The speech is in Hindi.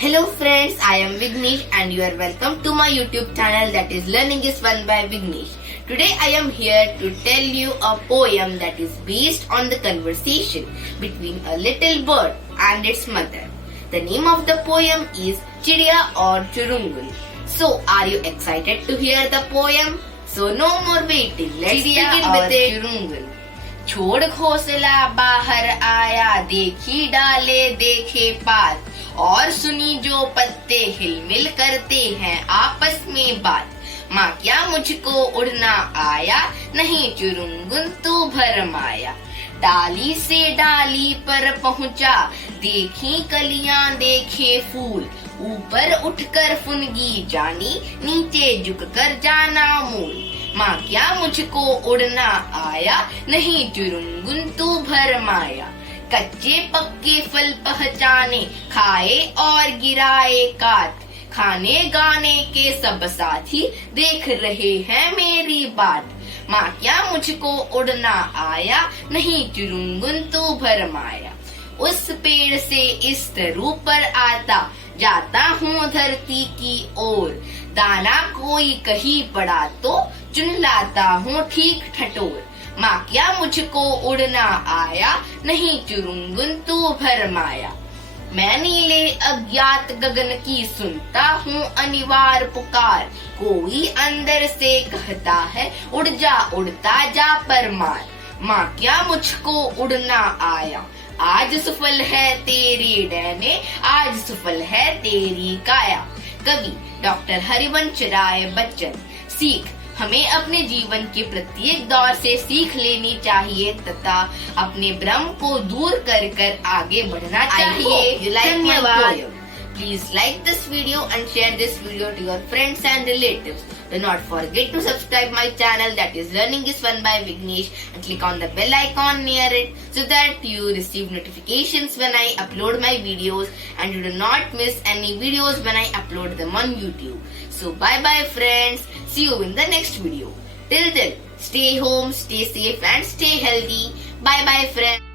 Hello friends, I am Vignesh and you are welcome to my YouTube channel that is Learning is Fun by Vignesh. Today I am here to tell you a poem that is based on the conversation between a little bird and its mother. The name of the poem is Chidiya or Churungul. So are you excited to hear the poem? So no more waiting, let's begin with it. Churungul. छोड़ घोंसला बाहर आया, देखी डाले देखे पात, और सुनी जो पत्ते हिलमिल करते हैं आपस में बात। माँ क्या मुझको उड़ना आया, नहीं चुरुंगुन तू भरमाया। डाली से डाली पर पहुँचा, देखी कलियां देखे फूल, ऊपर उठकर फुनगी जानी, नीचे झुककर जाना मूल। माँ क्या मुझको उड़ना आया, नहीं चुरुंगुन तू भरमाया। कच्चे पक्के फल पहचाने, खाए और गिराए काट, खाने गाने के सब साथी देख रहे हैं मेरी बात। माँ क्या मुझको उड़ना आया, नहीं चुरुंगुन तू भरमाया। उस पेड़ से इस तरु पर आता, जाता हूँ धरती की ओर, दाना कोई कहीं पड़ा तो चुन लाता हूँ ठीक ठटोर। माँ क्या मुझको उड़ना आया, नहीं चुरुंगुन तू भरमाया। मैं नीले अज्ञात गगन की सुनता हूँ अनिवार्य पुकार, कोई अंदर से कहता है उड़ जा उड़ता जा पर मार। माँ क्या मुझको उड़ना आया, आज सफल है तेरी डैने, आज सफल है तेरी काया। कवि डॉक्टर हरिवंश राय बच्चन। सीख, हमें अपने जीवन के प्रत्येक दौर से सीख लेनी चाहिए तथा अपने भ्रम को दूर कर कर आगे बढ़ना चाहिए। धन्यवाद। Please like this video and share this video to your friends and relatives. Do not forget to subscribe my channel that is Learning is Fun by Vignesh and click on the bell icon near it so that you receive notifications when I upload my videos and you do not miss any videos when I upload them on YouTube. So bye bye friends. See you in the next video. Till then, stay home, stay safe and stay healthy. Bye bye friends.